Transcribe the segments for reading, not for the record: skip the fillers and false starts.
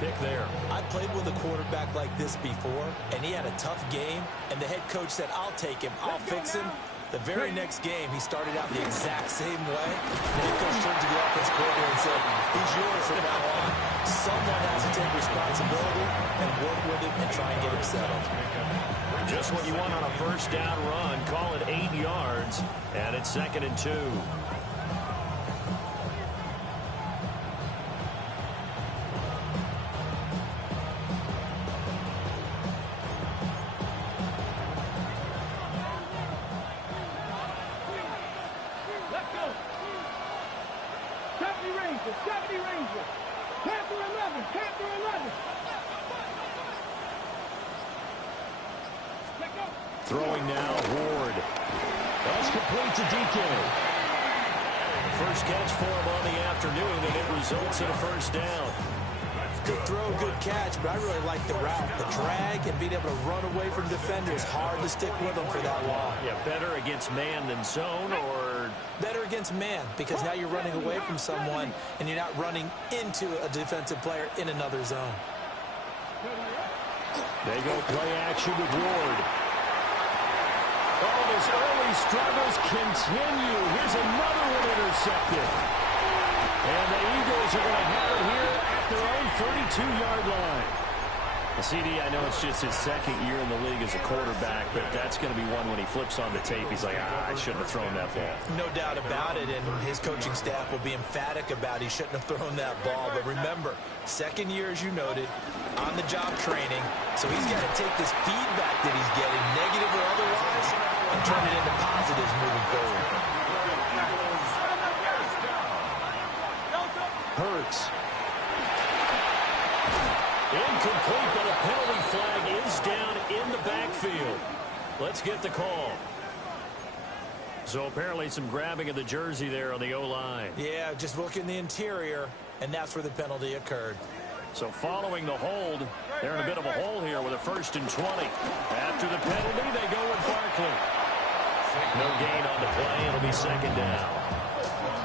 pick there. I played with a quarterback like this before, and he had a tough game, and the head coach said, I'll take him, I'll fix him. The very next game, he started out the exact same way. The head coach turned to the offense coordinator and said, he's yours from now on. Someone has to take responsibility and work with him and try and get him settled. Just what you want on a first down run. Call it 8 yards, and it's 2nd and 2. Throwing now, Ward. That's complete to DK. First catch for him on the afternoon, and it results in a first down. Good throw, good catch, but I really like the route. The drag and being able to run away from defenders, hard to stick with them for that long. Yeah, better against man than zone, or? Better against man, because now you're running away from someone, and you're not running into a defensive player in another zone. They go play action with Ward. Oh, his early struggles continue. Here's another one intercepted. And the Eagles are going to have it here at their own 32-yard line. CD, I know it's just his second year in the league as a quarterback, but that's going to be one when he flips on the tape. He's like, I shouldn't have thrown that ball. No doubt about it, and his coaching staff will be emphatic about he shouldn't have thrown that ball. But remember, second year, as you noted, on-the-job training, so he's got to take this feedback that he's getting, negative or otherwise, and turn it into positives moving forward. Hurts. Incomplete, but a penalty flag is down in the backfield. Let's get the call. So apparently some grabbing of the jersey there on the O-line. Yeah, just look in the interior, and that's where the penalty occurred. So following the hold, they're in a bit of a hole here with a 1st and 20. After the penalty, they go with Barkley. No gain on the play. It'll be 2nd down.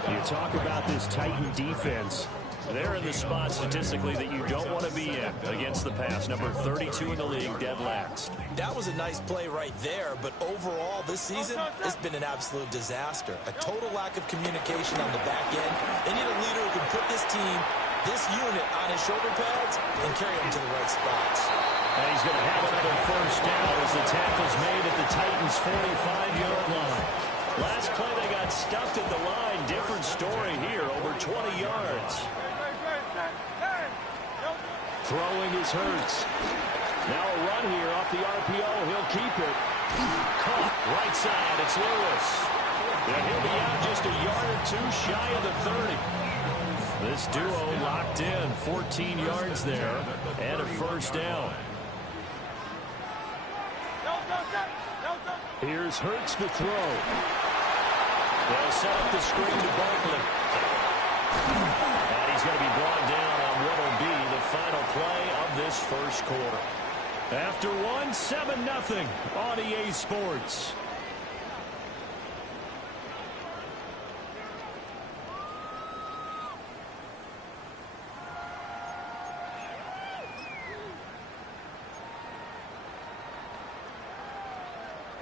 You talk about this Titan defense. They're in the spot statistically that you don't want to be in against the pass. Number 32 in the league, dead last. That was a nice play right there, but overall this season, it's been an absolute disaster. A total lack of communication on the back end. They need a leader who can put this team, this unit, on his shoulder pads and carry them to the right spots. And he's going to have another first down as the tackle's made at the Titans' 45-yard line. Last play they got stuffed at the line. Different story here, over 20 yards. Throwing is Hurts. Now a run here off the RPO. He'll keep it. Caught right side. It's Lewis. And he'll be out just a yard or two shy of the 30. This duo locked in. 14 yards there and a first down. Here's Hurts to throw. They'll set up the screen to Barkley. And he's going to be brought down on what will be the final play of this first quarter. After one, 7-0 on EA Sports.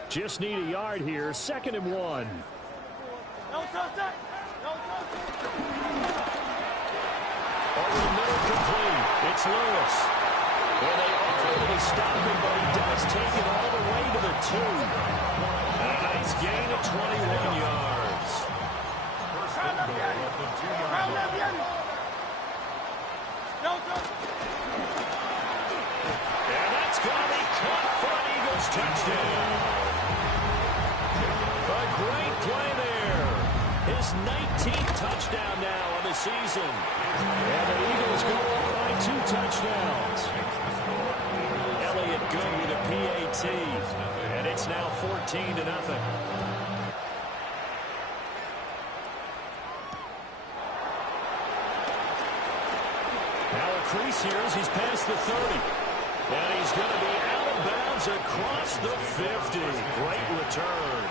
Just need a yard here. 2nd and 1. Over the middle, complete. It's Lewis. And they are able to stop him, but he does take it all the way to the 2. And a nice gain of 21 yards. And that's going to be caught for an Eagles touchdown. A great play there. His 19th touchdown now on the season. And the Eagles go on by 2 touchdowns. Elliott good with a PAT. And it's now 14-0. Now a crease here as he's past the 30. And he's going to be out of bounds across the 50. Great return.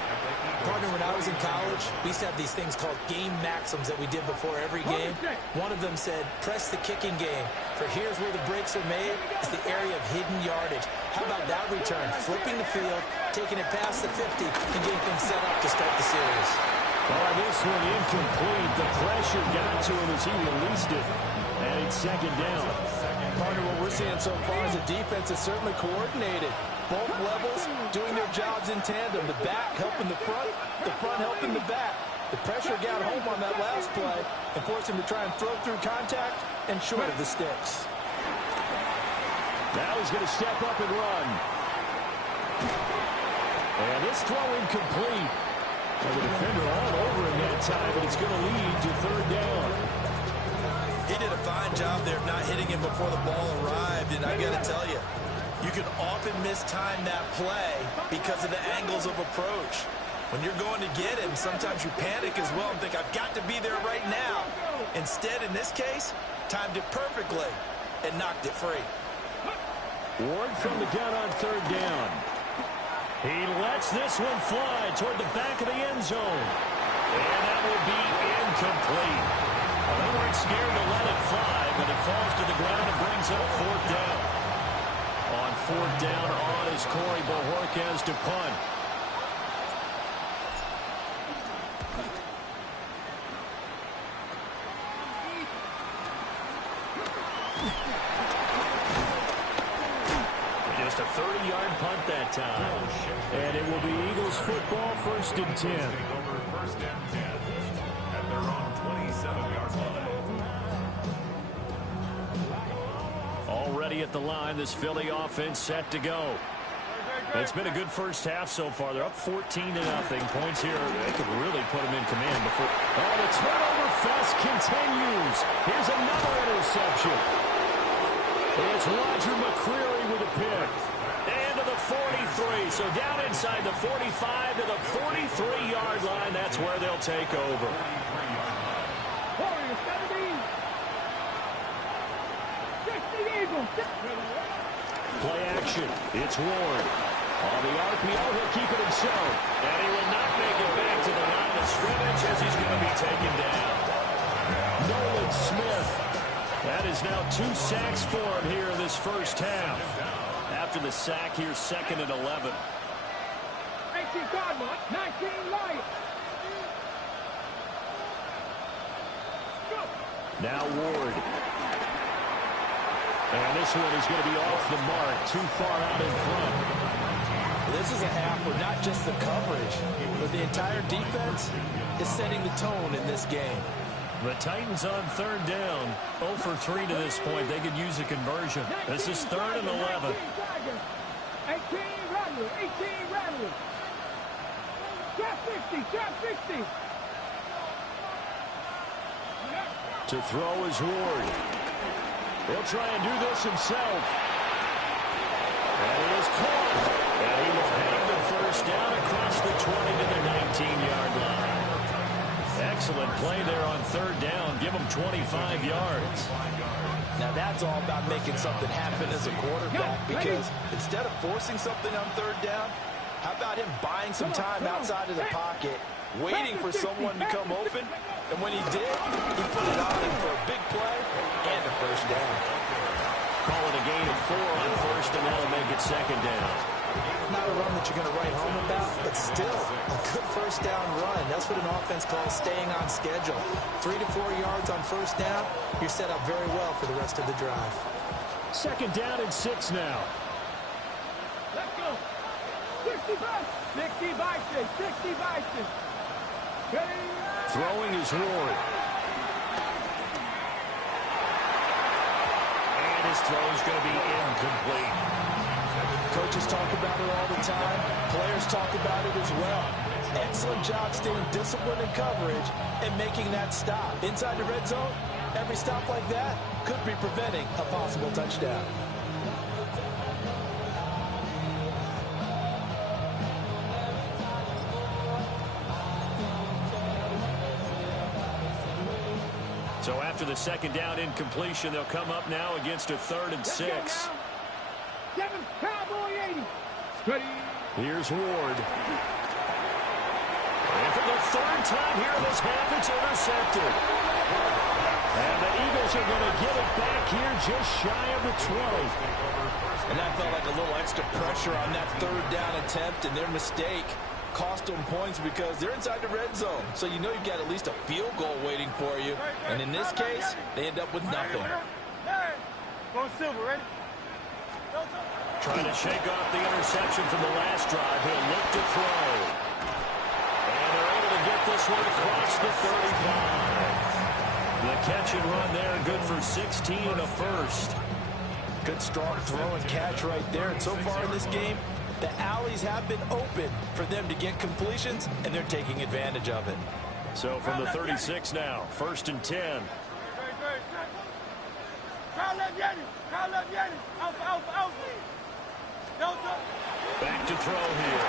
Partner, when I was in college, we used to have these things called game maxims that we did before every game. One of them said, press the kicking game. For here's where the breaks are made. It's the area of hidden yardage. How about that return? Flipping the field, taking it past the 50, and getting things set up to start the series. This one incomplete. The pressure got to him as he released it. And it's second down. Partner, what we're seeing so far is the defense is certainly coordinated. Both levels doing their jobs in tandem. The back helping the front helping the back. The pressure got home on that last play and forced him to try and throw through contact and short of the sticks. Now he's going to step up and run. And this throw incomplete. And the defender all over him that time, but it's going to lead to third down. He did a fine job there of not hitting him before the ball arrived, and I got to tell you, you can often mistime that play because of the angles of approach. When you're going to get him, sometimes you panic as well and think, I've got to be there right now. Instead, in this case, timed it perfectly and knocked it free. Ward from the gun on third down. He lets this one fly toward the back of the end zone. And that will be incomplete. Well, they weren't scared to let it fly, but it falls to the ground and brings up fourth down. On fourth down, on is Corey Bojorquez to punt. Just a 30-yard punt that time. And it will be Eagles football, 1st and 10. First and 10 at their own 27-yard line. Already at the line, this Philly offense set to go. It's been a good first half so far. They're up 14-0. Points here, they could really put them in command before. Oh, the turnover fest continues. Here's another interception. It's Roger McCreary with a pick. And to the 43. So down inside the 45 to the 43-yard line. That's where they'll take over. Play action. It's Ward. On the RPO, he'll keep it himself. And he will not make it back to the line of scrimmage as he's going to be taken down. Nolan Smith. That is now 2 sacks for him here in this first half. After the sack, here's 2nd and 11. 18 Cardinals, 19 Lions. Now Ward. And this one is going to be off the mark, too far out in front. This is a half where not just the coverage, but the entire defense is setting the tone in this game. The Titans on third down, 0 for 3 to this point. They could use a conversion. This is 3rd and 11. 18 Rattler, 18 Rattler. Trap 50. To throw is Ward. He'll try and do this himself. And he is caught. And he will have the first down across the 20 to the 19-yard line. Excellent play there on third down. Give him 25 yards. Now that's all about making something happen as a quarterback, because instead of forcing something on third down, how about him buying some time outside of the pocket, waiting for someone to come open, and when he did, he put it on him for a big play and a first down. Call it a gain of 4 on first, and that'll make it 2nd down. Not a run that you're going to write home about, but still a good first down run. That's what an offense calls staying on schedule. 3 to 4 yards on first down, you're set up very well for the rest of the drive. 2nd down and 6 now. Let's go. 60 Bison. Throwing is Ward. And his throw is going to be incomplete. Coaches talk about it all the time. Players talk about it as well. Excellent job staying disciplined in coverage and making that stop. Inside the red zone, every stop like that could be preventing a possible touchdown. So after the 2nd down incompletion, they'll come up now against a 3rd and 6. 7, Cowboy 80. Ready. Here's Ward. And for the third time here in this half, it's intercepted. And the Eagles are going to get it back here just shy of the 20. And that felt like a little extra pressure on that third down attempt, and their mistake cost them points because they're inside the red zone. So you know you've got at least a field goal waiting for you. And in this case, they end up with nothing. Go Silver, ready? Trying to shake off the interception from the last drive. He'll look to throw. And they're able to get this one across the 35. The catch and run there, good for 16 and a first. Good strong throw and catch right there. And so far in this game, the alleys have been open for them to get completions, and they're taking advantage of it. So from the 36 now, 1st and 10. Back to throw here.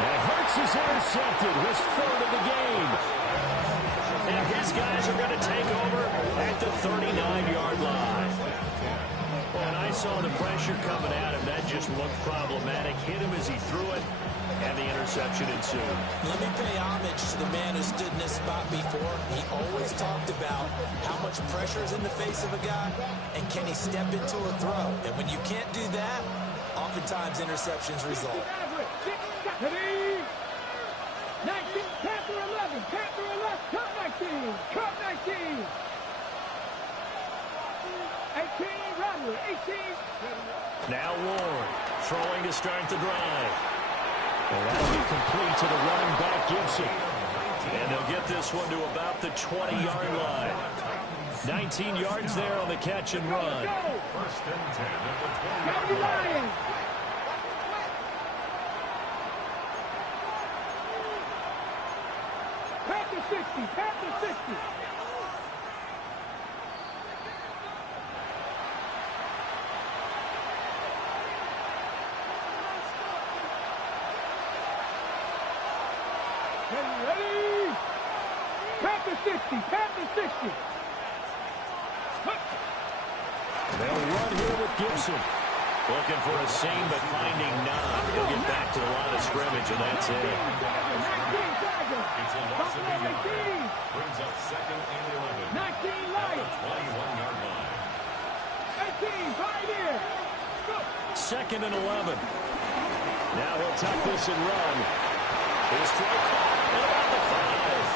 And Hurts is intercepted, his third of the game. And his guys are going to take over at the 39-yard line. And I saw the pressure coming at him. That just looked problematic. Hit him as he threw it, and the interception ensued. Let me pay homage to the man who stood in this spot before. He always talked about how much pressure is in the face of a guy, and can he step into a throw. And when you can't do that, oftentimes interceptions result. 19, Panther 11, Panther 11, Cup 19, Cup 19. 18, Rattler, 18. Now Ward, throwing to start the drive. And that'll be complete to the running back, Gibson. And they'll get this one to about the 20-yard line. 19 yards there on the catch and run. First and 10 at Go the 20-yard line. Lions. Panther 60, Panther 60. Ready? Panther 60, Panther 60. They'll run here with Gibson. Looking for a seam, but finding none. He'll get back to the line of scrimmage, and that's it. 19, Tiger. It's a loss of 8 yards. Brings up 2nd and 11. 19, At the Lions. 21-yard line. 18, Pioneer. Go. 2nd and 11. Now he'll tuck this and run. His throw caught at about the 5.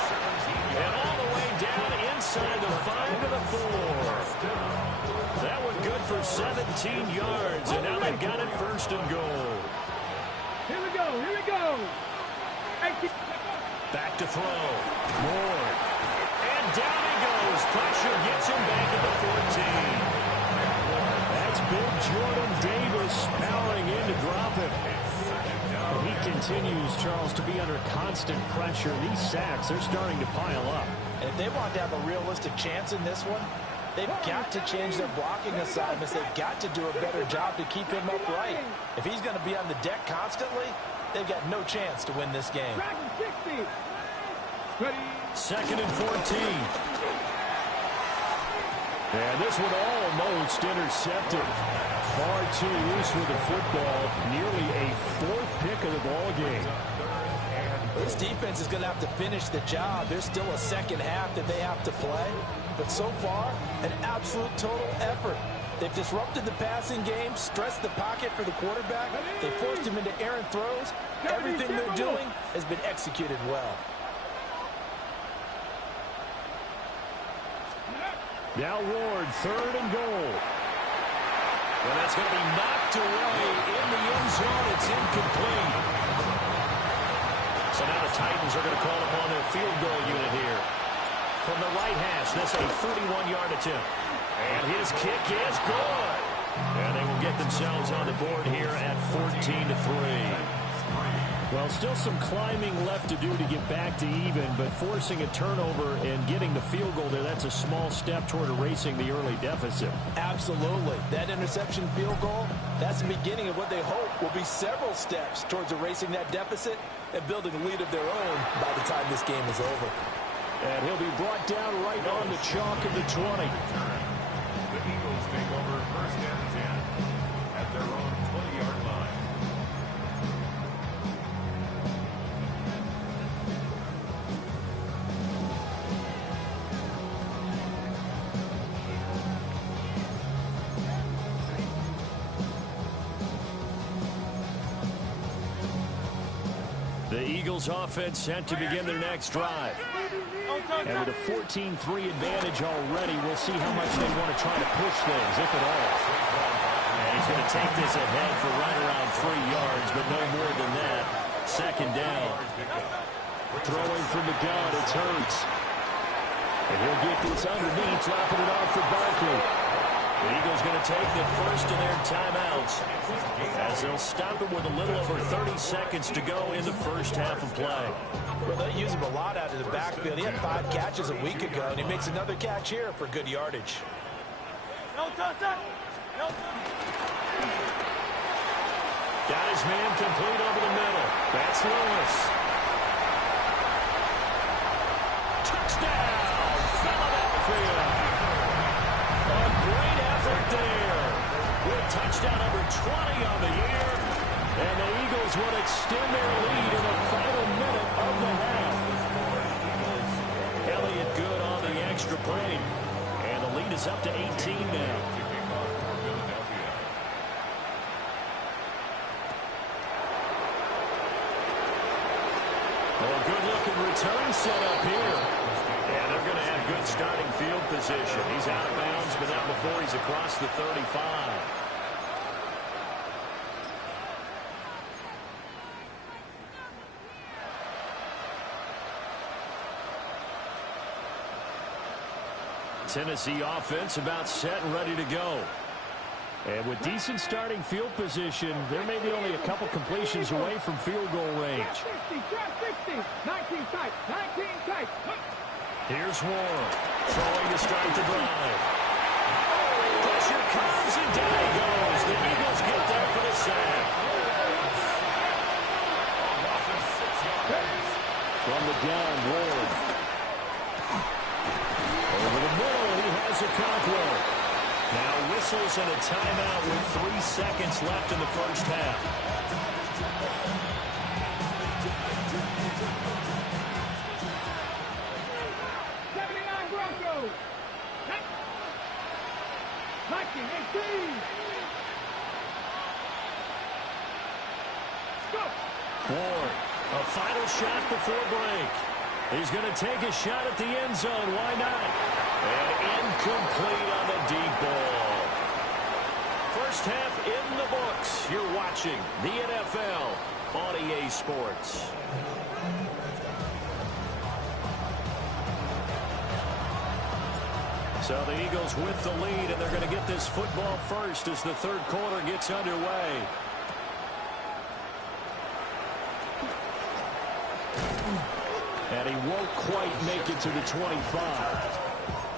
And all the way down inside the 5 to the 4. That one good for 17 yards, and now they've got it 1st and goal. Here we go, here we go. 18. Back to throw. Ward. And down he goes. Pressure gets him back at the 14. That's big Jordan Davis powering in to drop him. And he continues, Charles, to be under constant pressure. These sacks, they're starting to pile up. And if they want to have a realistic chance in this one, they've got to change their blocking assignments. They've got to do a better job to keep him upright. If he's going to be on the deck constantly, they've got no chance to win this game. Dragon 60. Ready? 2nd and 14. And this one almost intercepted. Far too loose with the football. Nearly a 4th pick of the ball game. This defense is going to have to finish the job. There's still a second half that they have to play. But so far, an absolute total effort. They've disrupted the passing game, stressed the pocket for the quarterback. They forced him into errant throws. Everything they're doing has been executed well. Now Ward, 3rd and goal. And that's going to be knocked away in the end zone. It's incomplete. So now the Titans are going to call upon their field goal unit here. From the right hash, this a 31-yard attempt. And his kick is good. And they will get themselves on the board here at 14-3. Well, still some climbing left to do to get back to even, but forcing a turnover and getting the field goal there, that's a small step toward erasing the early deficit. Absolutely. That interception field goal, that's the beginning of what they hope will be several steps towards erasing that deficit and building a lead of their own by the time this game is over. And he'll be brought down right on the chalk of the 20. The Eagles take over 1st and 10. The Eagles offense set to begin their next drive. And with a 14-3 advantage already, we'll see how much they want to try to push things, if at all. And he's going to take this ahead for right around 3 yards, but no more than that. Second down. Throwing from the gun, it's Hurts. And he'll get this underneath, dropping it off for Barkley. The Eagles going to take the first of their timeouts as they'll stop it with a little over 30 seconds to go in the first half of play. Well, they use him a lot out of the backfield. He had 5 catches a week ago, and he makes another catch here for good yardage. Got his man complete over the middle. That's Lewis. Touchdown, Philadelphia. A great effort there. With touchdown number 20 on the year. And the Eagles will extend their lead in the final minute of the half. Elliott good on the extra point. And the lead is up to 18 now. Well, a good-looking return set up here. And they're going to have good starting field position. He's out of bounds, but not before he's across the 35. Tennessee offense about set and ready to go. And with decent starting field position, there may be only a couple completions away from field goal range. 60, 19 tight, 19 tight. Here's Warren, throwing to start the drive. Pressure comes and down he goes. The Eagles get there for the sack. From the gun, Warren. Over the middle, he has a Conklin. Now whistles and a timeout with 3 seconds left in the first half. Broncos. 19-18. Ward, a final shot before break. He's going to take a shot at the end zone. Why not? And incomplete on the deep ball. First half in the books. You're watching the NFL on EA Sports. So the Eagles with the lead, and they're going to get this football first as the third quarter gets underway. And he won't quite make it to the 25.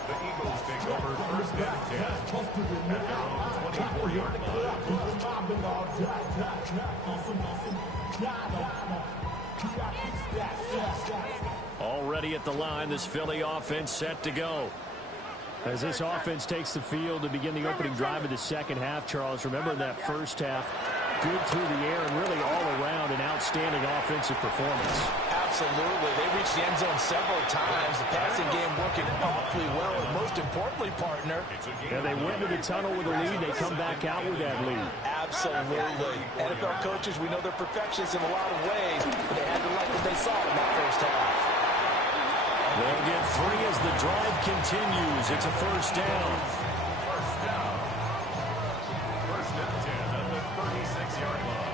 The Eagles take over first and 10 at their own 24-yard line. Already at the line, this Philly offense set to go. As this offense takes the field to begin the opening drive of the second half, Charles, remember in that first half, good through the air and really all around an outstanding offensive performance. Absolutely. They reached the end zone several times. The passing game working awfully well, and most importantly, partner. And they went to the tunnel with a lead. They come back out with that lead. Absolutely. NFL coaches, we know they're perfectionists in a lot of ways, but they had to like what they saw in that first half. They'll get 3 as the drive continues. It's a first down. First down. First and 10 at the 36-yard line.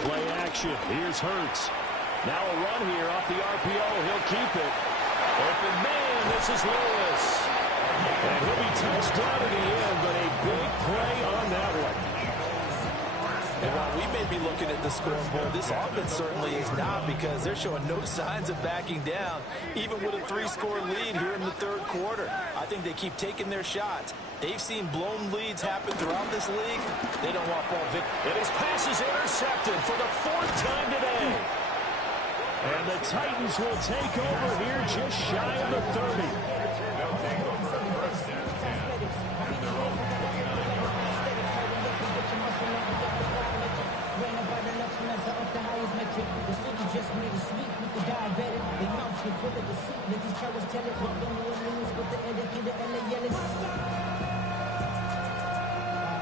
Play action. Here's Hurts. Now a run here off the RPO. He'll keep it. Open man. This is Lewis. And he'll be touched down at the end, but a big play on that one. And while we may be looking at the scoreboard, this offense certainly is not, because they're showing no signs of backing down, even with a 3-score lead here in the third quarter. I think they keep taking their shots. They've seen blown leads happen throughout this league. They don't want ball victory. And his pass is intercepted for the 4th time today. And the Titans will take over here just shy of the 30. They'll take over first and 10 at their own 29-yard line.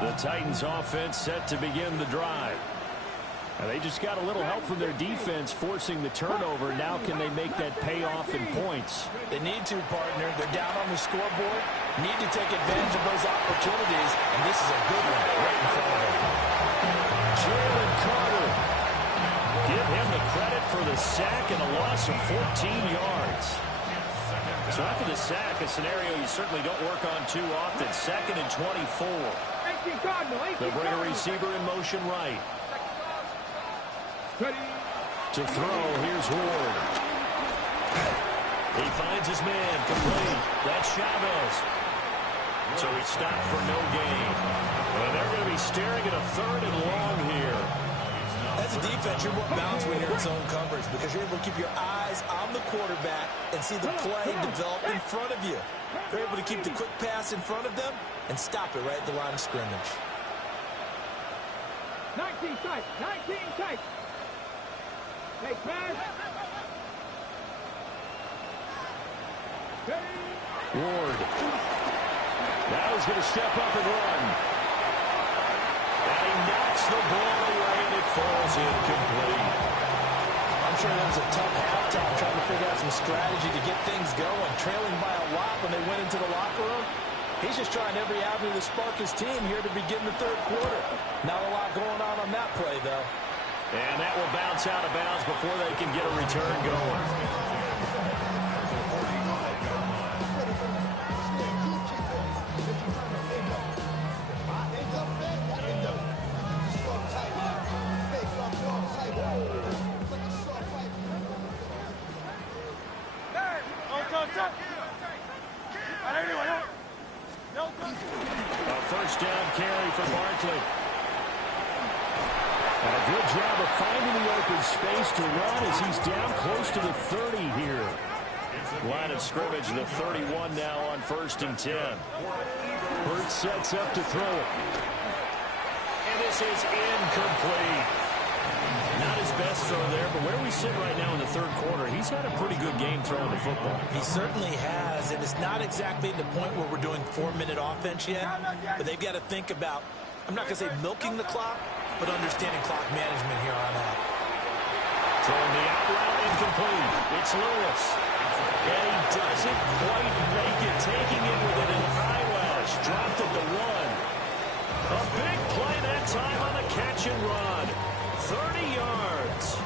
The Titans offense set to begin the drive. And they just got a little help from their defense forcing the turnover. Now can they make that pay off in points? They need to, partner. They're down on the scoreboard. Need to take advantage of those opportunities. And this is a good one right in front of them. Jalen Carter. Give him the credit for the sack and a loss of 14 yards. So after the sack, a scenario you certainly don't work on too often. 2nd and 24. They'll bring a receiver in motion right. To throw, here's Ward. He finds his man, complete. That's Chavez. So he stopped for no gain. Well, they're going to be staring at a 3rd and long here. As a defense, you're more balanced when you're in zone coverage because you're able to keep your eyes on the quarterback and see the play develop in front of you. They're able to keep the quick pass in front of them and stop it right at the line of scrimmage. 19 tight, 19 tight. Take pass. Ward. Now he's going to step up and run. And he knocks the ball away, and it falls incomplete. I'm sure that was a tough halftime trying to figure out some strategy to get things going. Trailing by a lot when they went into the locker room. He's just trying every avenue to spark his team here to begin the 3rd quarter. Not a lot going on that play, though. And that will bounce out of bounds before they can get a return going. A 1st down carry for Barkley. And a good job of finding the open space to run as he's down close to the 30 here. Line of scrimmage, the 31 now on 1st and 10. Burt sets up to throw it. And this is incomplete. Not his best throw there, but where we sit right now in the 3rd quarter, he's had a pretty good game throwing the football. He certainly has, and it's not exactly the point where we're doing 4-minute offense yet, but they've got to think about, I'm not going to say milking the clock, but understanding clock management here on out. Throwing the out route incomplete. It's Lewis. And he doesn't quite make it. Taking it within an eyelash. Dropped at the 1. A big play that time on the catch and run. 30 yards.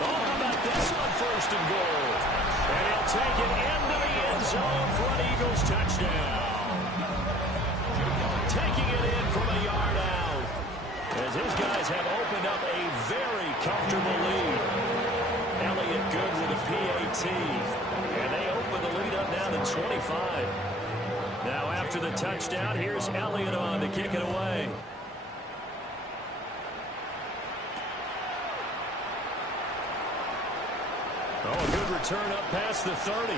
Oh, how about this on 1st and goal? And he'll take it into the end zone for an Eagles touchdown. Taking it in from a yard out. As his guys have opened up a very comfortable lead. Elliott good with a PAT. And they open the lead up now to 25. Now after the touchdown, here's Elliott on to kick it away. Oh, a good return up past the 30.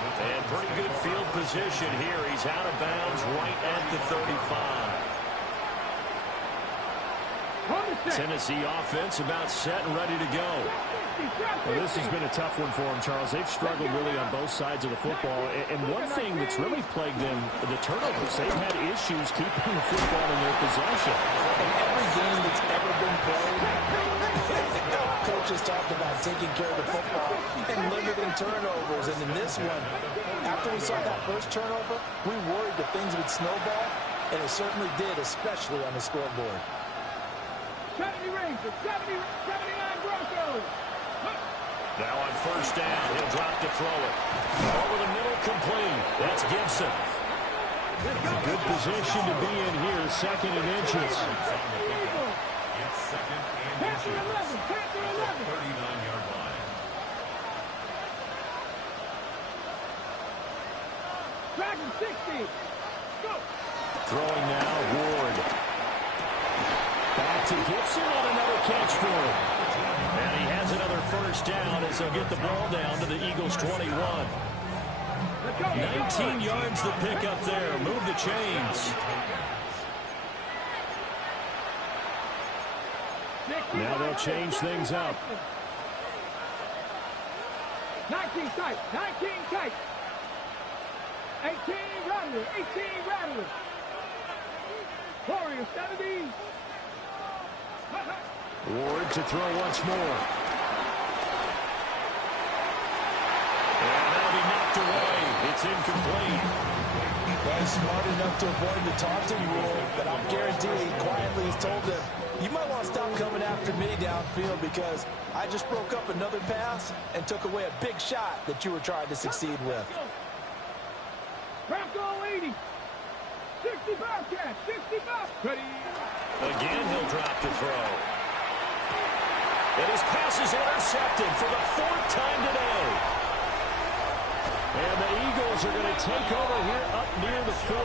And pretty good field position here. He's out of bounds right at the 35. Tennessee offense about set and ready to go. Well, this has been a tough one for them, Charles. They've struggled really on both sides of the football. And one thing that's really plagued them, the turnovers. They've had issues keeping the football in their possession. In every game that's ever been played, coaches talked about taking care of the football and limiting turnovers. And in this one, after we saw that first turnover, we worried that things would snowball, and it certainly did, especially on the scoreboard. 70 Rangers, 79 Broncos. Now on 1st down, he'll drop to throw it. Over the middle, complete. That's Gibson. A good position to be in here, 2nd and inches. Panther 11, Panther 11. 39-yard line. Dragon 60. Go. Throwing now, Ward. Back to Gibson on another catch for him. And he has another 1st down as they'll get the ball down to the Eagles' 21. 19 yards the pick up there. Move the chains. Now they'll change things up. 19 tight, 19 tight. 18 Rattler, 18 Rattler. Warrior 70. Ward to throw once more. And that'll be knocked away. It's incomplete. Well, he's smart enough to avoid the taunting rule, but I'm guaranteed quietly he's told them, you might want to stop coming after me downfield because I just broke up another pass and took away a big shot that you were trying to succeed with. Bronco 80. 60 Bobcat, 60 Bobcat. Ready. Again, he'll drop the throw. And his pass is intercepted for the 4th time today. And the Eagles are going to take over here up near the 40.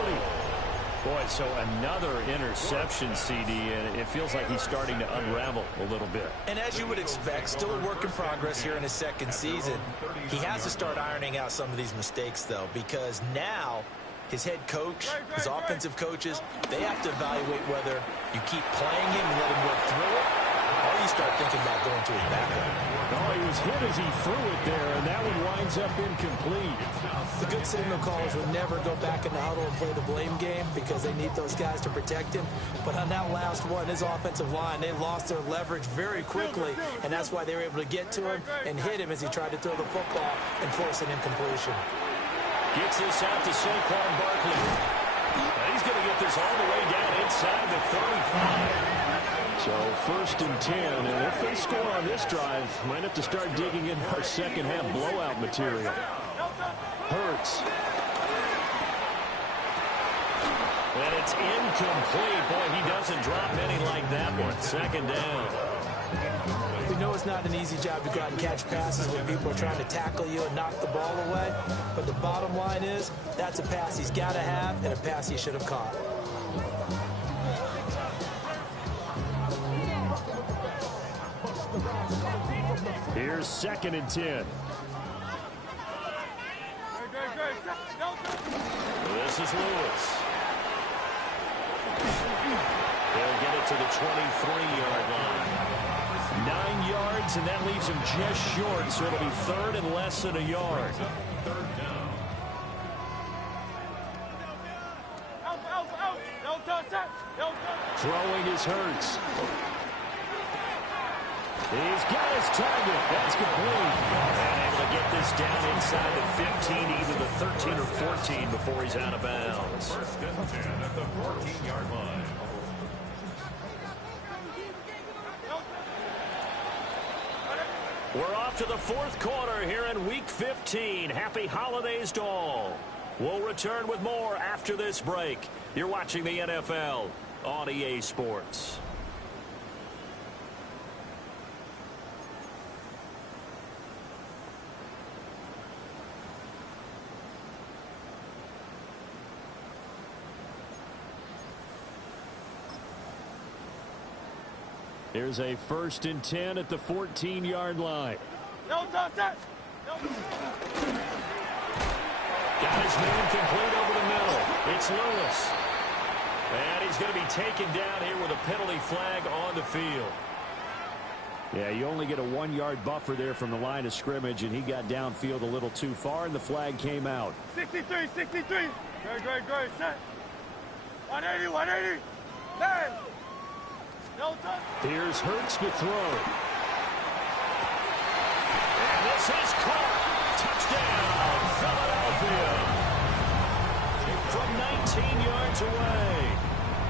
Boy, so another interception, CD, and it feels like he's starting to unravel a little bit. And as you would expect, still a work in progress here in his second season. He has to start ironing out some of these mistakes, though, because now his head coach, his offensive coaches, they have to evaluate whether you keep playing him and let him work through it, or you start thinking about going to his backup. Oh, he was hit as he threw it there, and that one winds up incomplete. The good signal callers would never go back in the huddle and play the blame game because they need those guys to protect him. But on that last one, his offensive line, they lost their leverage very quickly, and that's why they were able to get to him and hit him as he tried to throw the football and force an incompletion. Gets this out to Saquon Barkley. And he's going to get this all the way down inside the 35. So 1st and 10, and if they score on this drive, might have to start digging in our second half blowout material. Hurts. And it's incomplete. Boy, he doesn't drop many like that one. 2nd down. We know it's not an easy job to go out and catch passes when people are trying to tackle you and knock the ball away. But the bottom line is, that's a pass he's got to have and a pass he should have caught. Here's 2nd and 10. This is Lewis. They'll get it to the 23-yard line. 9 yards, and that leaves him just short, so it'll be 3rd and less than a yard. Throwing is Hurts. He's got his target. That's complete. And able to get this down inside the 15, either the 13 or 14 before he's out of bounds. 1st and 10 at the 14-yard line. We're off to the 4th quarter here in Week 15. Happy holidays to all. We'll return with more after this break. You're watching the NFL on EA Sports. Here's a 1st and 10 at the 14-yard line. Got his man complete over the middle. It's Lewis. And he's going to be taken down here with a penalty flag on the field. Yeah, you only get a 1-yard buffer there from the line of scrimmage, and he got downfield a little too far, and the flag came out. 63, 63. Great, set. 180, 180. Hey. Here's Hurts to throw. And this is caught. Touchdown, Philadelphia. From 19 yards away.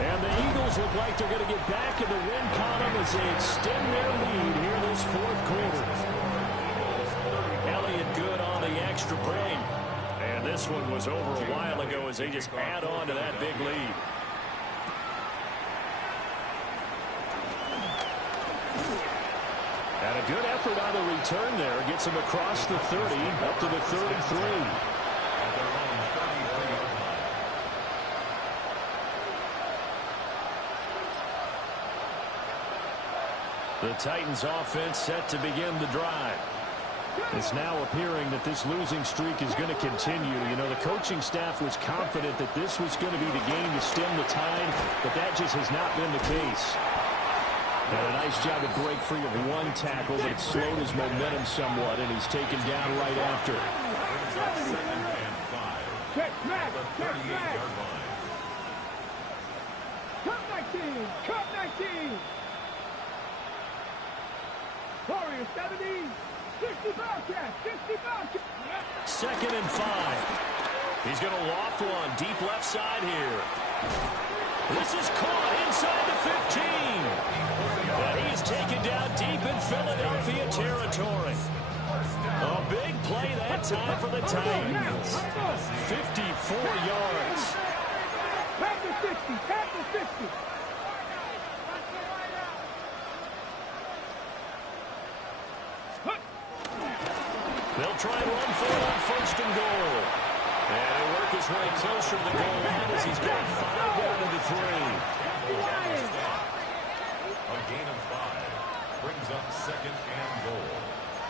And the Eagles look like they're going to get back in the win column as they extend their lead here this 4th quarter. Elliott good on the extra point. And this one was over a while ago as they just add on to that big lead. And a good effort on the return there. Gets him across the 30, up to the 33. The Titans offense set to begin the drive. It's now appearing that this losing streak is going to continue. You know, the coaching staff was confident that this was going to be the game to stem the tide, but that just has not been the case. And a nice job to break free of one tackle, but it slowed his momentum somewhat, and he's taken down right after. Check smash. Check smash. Cut 19. Cut 19. Warriors 70. 60 Bobcat. 60 Bobcat. 2nd and 5. He's going to loft one deep left side here. This is caught inside the 15. And he's taken down deep in Philadelphia territory. A big play that time for the Titans. 54 yards. Back to 60. Back to 60. They'll try and run for it on 1st and goal. And he'll work his way closer to the goal line as he's got 5 down to the 3. A gain of 5 brings up 2nd and goal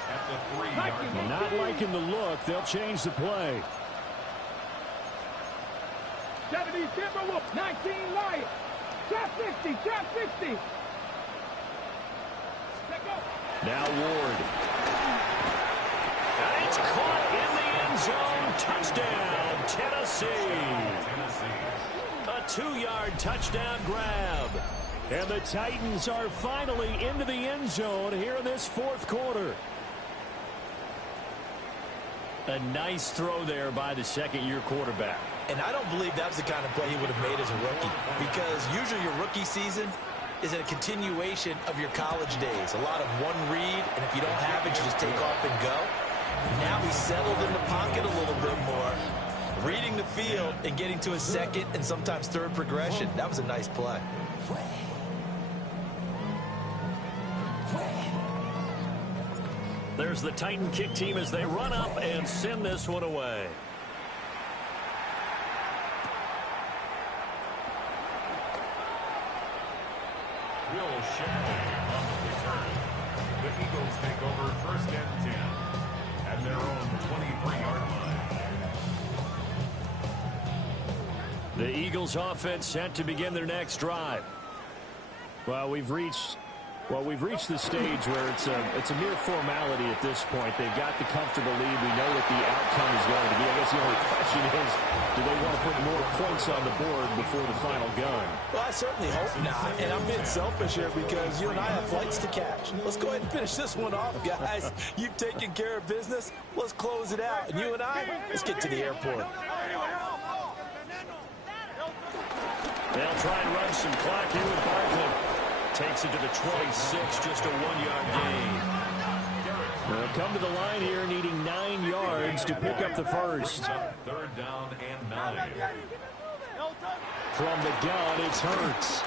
at the 3-yard line. Not liking the look. They'll change the play. 70 Timberwolves. 19 Lions. Shot 60. Shot 60. Now Ward. And it's caught in the end zone. Touchdown, Tennessee. A 2-yard touchdown grab. And the Titans are finally into the end zone here in this 4th quarter. A nice throw there by the 2nd-year quarterback. And I don't believe that was the kind of play he would have made as a rookie, because usually your rookie season is a continuation of your college days. A lot of one read, and if you don't have it, you just take off and go. Now he's settled in the pocket a little bit more, reading the field and getting to his 2nd and sometimes 3rd progression. That was a nice play. There's the Titan kick team as they run up and send this one away. Will Shipley on the return. The Eagles take over 1st and 10 at their own 23-yard line. The Eagles offense set to begin their next drive. Well, we've reached the stage where it's a mere formality at this point. They've got the comfortable lead. We know what the outcome is going to be. I guess the only question is, do they want to put more points on the board before the final gun? Well, I certainly hope not. And I'm being selfish here because you and I have flights to catch. Let's go ahead and finish this one off, guys. You've taken care of business. Let's close it out. And you and I, let's get to the airport. They'll try and run some clock here with Barkley. Takes it to the 26, just a 1-yard gain. They'll come to the line here needing 9 yards to pick up the first. 3rd down and 9. From the gun, it's Hurts.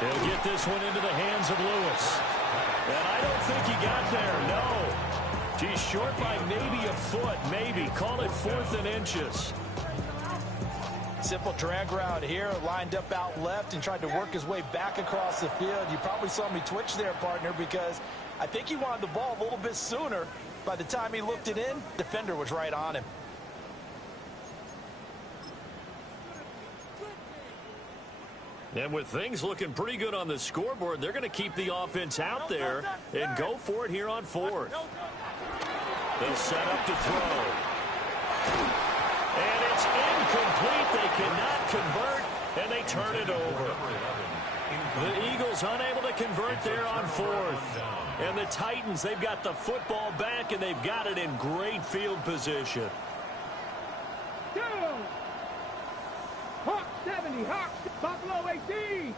They'll get this one into the hands of Lewis. And I don't think he got there, no. He's short by maybe a foot, maybe. Call it 4th and inches. Simple drag route here, lined up out left and tried to work his way back across the field. You probably saw me twitch there, partner, because I think he wanted the ball a little bit sooner. By the time he looked it in, defender was right on him. And with things looking pretty good on the scoreboard, they're going to keep the offense out there and go for it here on 4th. They'll set up to throw. And it's incomplete. They cannot convert, and they turn it over. The Eagles unable to convert there on 4th. And the Titans, they've got the football back, and they've got it in great field position. Down. Hawk 70. Hawk. Buffalo 18.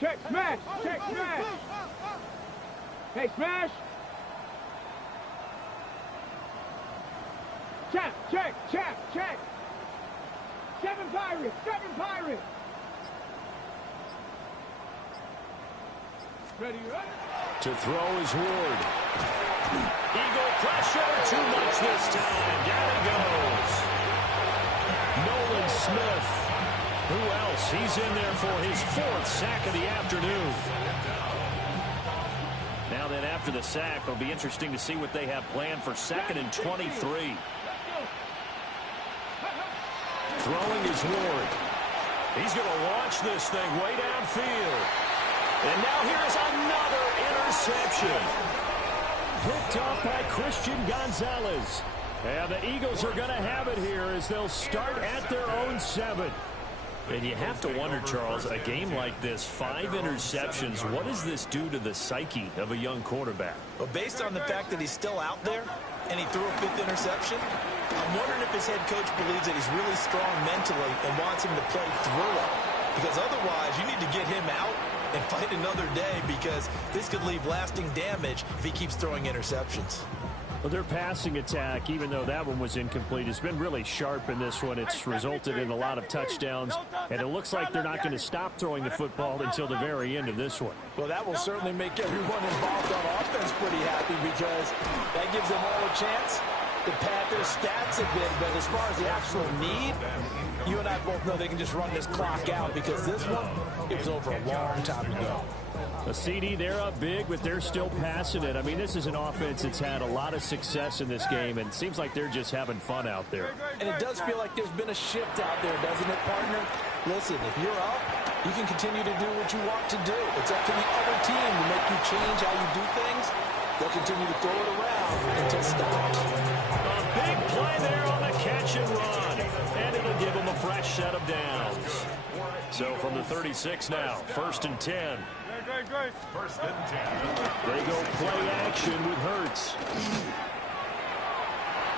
Check smash. Check smash. Hey, smash. Check, check, check, check. 7 Pirates, 7 Pirates. Ready, ready? To throw is Ward. Eagle pressure, too much this time. Down he goes. Nolan Smith. Who else? He's in there for his 4th sack of the afternoon. Now then, after the sack, it'll be interesting to see what they have planned for 2nd and 23. Throwing is Ward. He's going to launch this thing way downfield. And now here's another interception. Picked off by Christian Gonzalez. And the Eagles are going to have it here as they'll start at their own 7. And you have to wonder, Charles, a game like this, 5 interceptions, what does this do to the psyche of a young quarterback? Well, based on the fact that he's still out there and he threw a 5th interception, I'm wondering if his head coach believes that he's really strong mentally and wants him to play through it. Because otherwise, you need to get him out and fight another day, because this could leave lasting damage if he keeps throwing interceptions. Well, their passing attack, even though that one was incomplete, has been really sharp in this one. It's resulted in a lot of touchdowns, and it looks like they're not going to stop throwing the football until the very end of this one. Well, that will certainly make everyone involved on offense pretty happy, because that gives them all a chance to pad their stats a bit. But as far as the actual need, you and I both know they can just run this clock out, because this one, it was over a long time ago. A CD, they're up big, but they're still passing it. I mean, this is an offense that's had a lot of success in this game, and it seems like they're just having fun out there. And it does feel like there's been a shift out there, doesn't it, partner? Listen, if you're up, you can continue to do what you want to do. It's up to the other team to make you change how you do things. They'll continue to throw it around until stopped. A big play there on the catch and run, and it'll give them a fresh set of downs. So from the 36 now, 1st and 10. First and 10. They go play action with Hurts.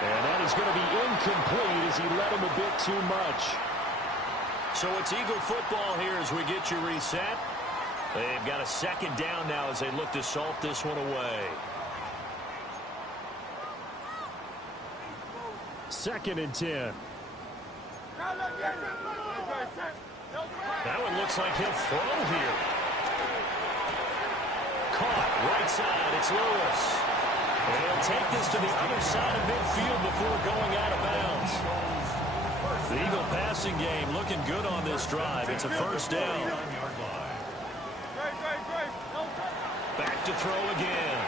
And that is going to be incomplete as he led him a bit too much. So it's Eagle football here as we get you reset. They've got a 2nd down now as they look to salt this one away. 2nd and 10. That one looks like he'll throw here. Caught right side. It's Lewis. And he'll take this to the other side of midfield before going out of bounds. The Eagle passing game looking good on this drive. It's a 1st down. Back to throw again.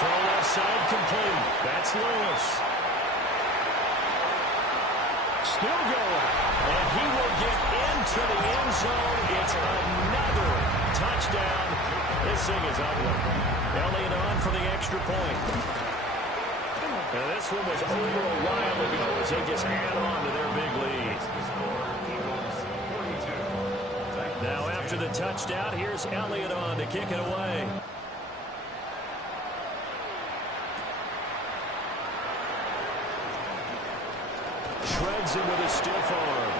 Throw left side complete. That's Lewis. Still going. And he will get into the end zone. It's another touchdown. This thing is ugly. Elliott on for the extra point. Now this one was over a while ago as they just add on to their big lead. Now after the touchdown, here's Elliott on to kick it away. Shreds him with a stiff arm.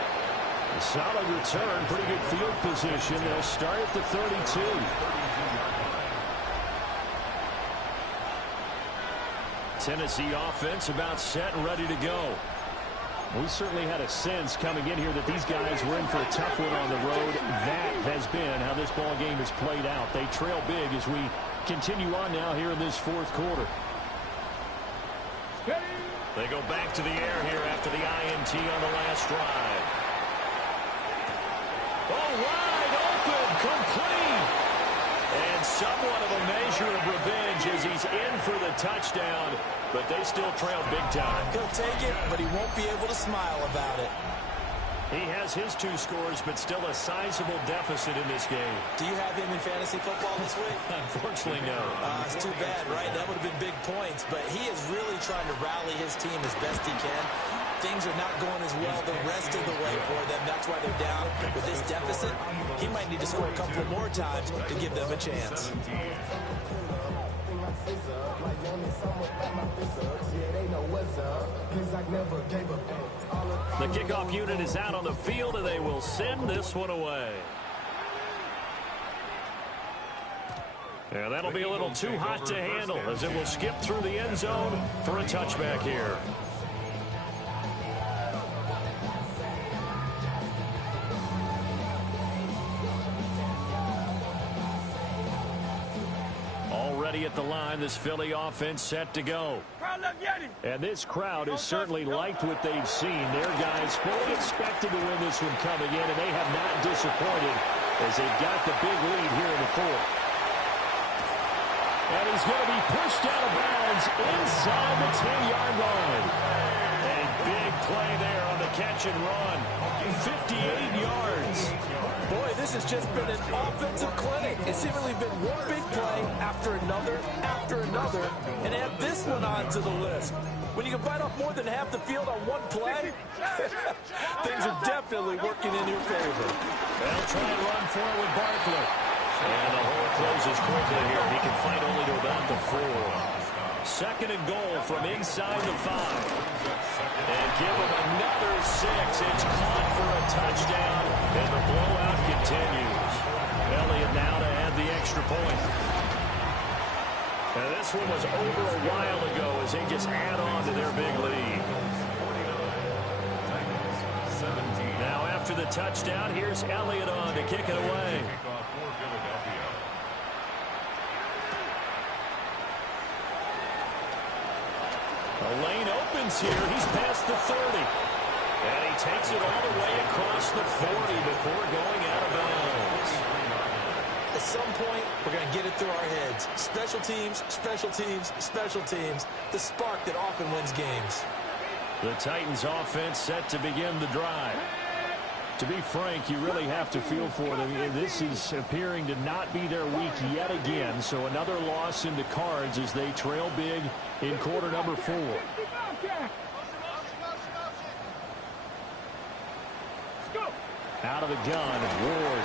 A solid return, pretty good field position. They'll start at the 32. Tennessee offense about set and ready to go. We certainly had a sense coming in here that these guys were in for a tough one on the road. That has been how this ball game has played out. They trail big as we continue on now here in this 4th quarter. They go back to the air here after the INT on the last drive. Oh, wide open, complete. And somewhat of a measure of revenge as he's in for the touchdown, but they still trail big time. He'll take it, but he won't be able to smile about it. He has his 2 scores, but still a sizable deficit in this game. Do you have him in fantasy football this week? Unfortunately, no. It's too bad, right? That would have been big points, but he is really trying to rally his team as best he can. Things are not going as well the rest of the way for them. That's why they're down. With this deficit, he might need to score a couple more times to give them a chance. The kickoff unit is out on the field, and they will send this one away. Yeah, that'll be a little too hot to handle as it will skip through the end zone for a touchback here. Already at the line, this Philly offense set to go. And this crowd has certainly liked what they've seen. Their guys fully expected to win this one coming in, and they have not disappointed as they've got the big lead here in the 4th. And he's going to be pushed out of bounds inside the 10-yard line. A big play there on the catch and run. 58 yards. Boy, this has just been an offensive clinic. It's seemingly been one big play after another, and add this one onto the list. When you can bite off more than half the field on one play, things are definitely working in your favor. They'll try and run for it with Barkley. And the hole closes quickly here. He can fight only to about the 4. Second and goal from inside the 5. And give him another 6. It's caught for a touchdown, and the blowout continues. Elliott now to add the extra point. And this one was over a while ago as they just add on to their big lead. Now after the touchdown, here's Elliott on to kick it away. The lane opens here. He's past the 30. And he takes it all the way across the 40 before going out of bounds. At some point, we're going to get it through our heads. Special teams, special teams, special teams. The spark that often wins games. The Titans offense set to begin the drive. To be frank, you really have to feel for them. This is appearing to not be their week yet again. So another loss in the cards as they trail big in quarter number 4. Out of the gun, Ward.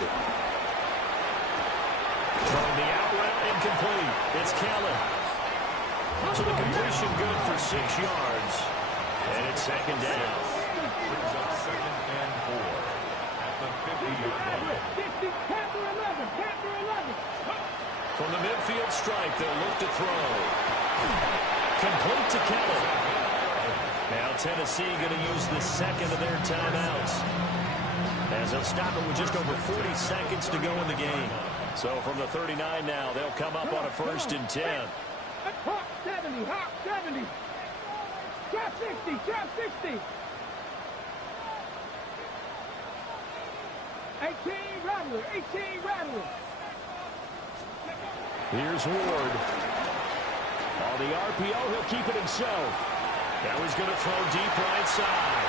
Throwing the out route, incomplete. It's Kellen. So the completion good for 6 yards. And it's second down. Brings up second and 4 at the 50-yard line. From the midfield stripe, they'll look to throw. Complete to Kellen. Now Tennessee going to use the second of their timeouts, as they'll stop it with just over 40 seconds to go in the game. So from the 39 now, they'll come up on a 1st and 10. Hop 70, hop 70. Drop 60, drop 60. 18 Rattler, 18 Rattler. Here's Ward. On the RPO, he'll keep it himself. Now he's going to throw deep right side.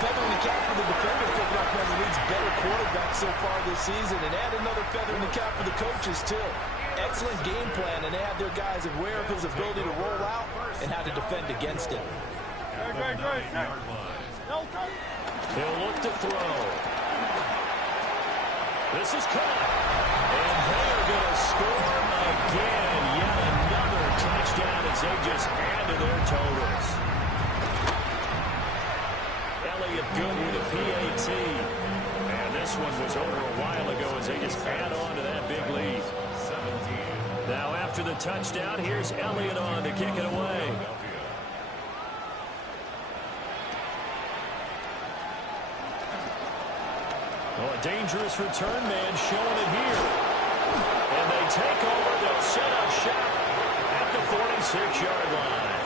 Feather in the cap for the defender, picking up one of the league's better quarterbacks so far this season, and add another feather in the cap for the coaches, too. Excellent game plan, and they have their guys aware of his ability to roll out and how to defend against it. He'll look to throw. This is caught. And they're going to score again. Yet another touchdown as they just add to their totals. Elliott good with a PAT. And this one was over a while ago as they just add on to that big lead. 17. Now after the touchdown, here's Elliott on to kick it away. Well, a dangerous return man showing it here. And they take over. They'll set up shop at the 46-yard line.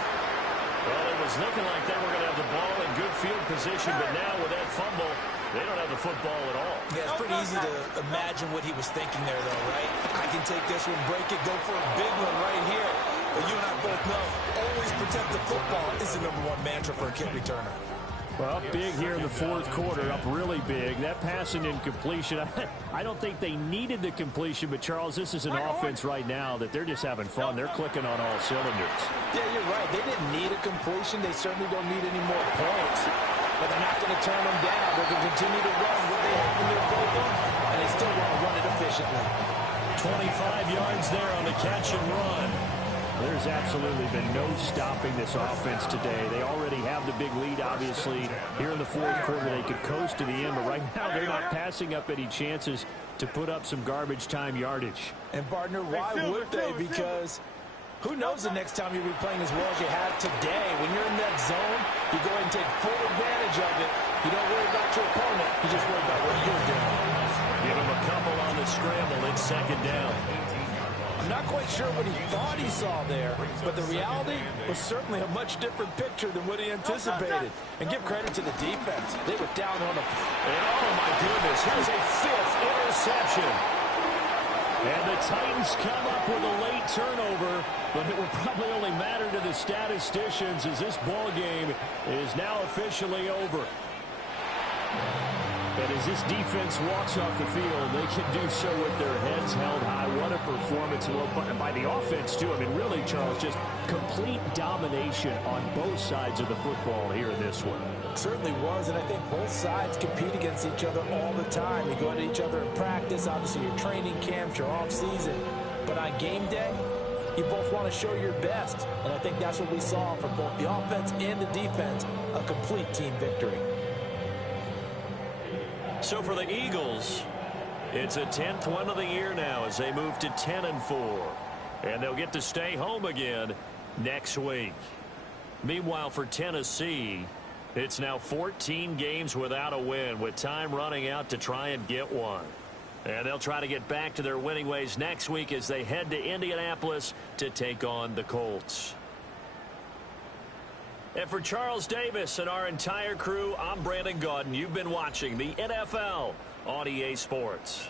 Well, it was looking like they were going to have the ball in good field position, but now with that fumble, they don't have the football at all. Yeah, it's pretty easy to imagine what he was thinking there, though, right? I can take this one, break it, go for a big one right here. But you and I both know, always protect the football is the #1 mantra for a kick returner. Well, up big here in the 4th quarter, up really big. That passing incompletion, I don't think they needed the completion, but, Charles, this is an offense right now that they're just having fun. They're clicking on all cylinders. Yeah, you're right. They didn't need a completion. They certainly don't need any more points. But they're not going to turn them down. They're going to continue to run what they have in their playbook, and they still want to run it efficiently. 25 yards there on the catch and run. There's absolutely been no stopping this offense today. They already have the big lead, obviously. Here in the 4th quarter, they could coast to the end, but right now they're not passing up any chances to put up some garbage time yardage. And, partner, why would they? Because who knows the next time you'll be playing as well as you have today. When you're in that zone, you go ahead and take full advantage of it. You don't worry about your opponent. You just worry about what you're doing. Give him a couple on the scramble. It's second down. I'm not quite sure what he thought he saw there, but the reality was certainly a much different picture than what he anticipated. And give credit to the defense. They were down on the... And oh, my goodness, here's a 5th interception. And the Titans come up with a late turnover, but it will probably only matter to the statisticians as this ball game is now officially over. And as this defense walks off the field, they can do so with their heads held high. What a performance by the offense, too. I mean, really, Charles, just complete domination on both sides of the football here in this one. It certainly was, and I think both sides compete against each other all the time. You go at each other in practice, obviously your training camps, your off-season. But on game day, you both want to show your best. And I think that's what we saw from both the offense and the defense, a complete team victory. So for the Eagles, it's a 10th win of the year now as they move to 10-4. And they'll get to stay home again next week. Meanwhile, for Tennessee, it's now 14 games without a win, with time running out to try and get one. And they'll try to get back to their winning ways next week as they head to Indianapolis to take on the Colts. And for Charles Davis and our entire crew, I'm Brandon Gaudin. You've been watching the NFL on EA Sports.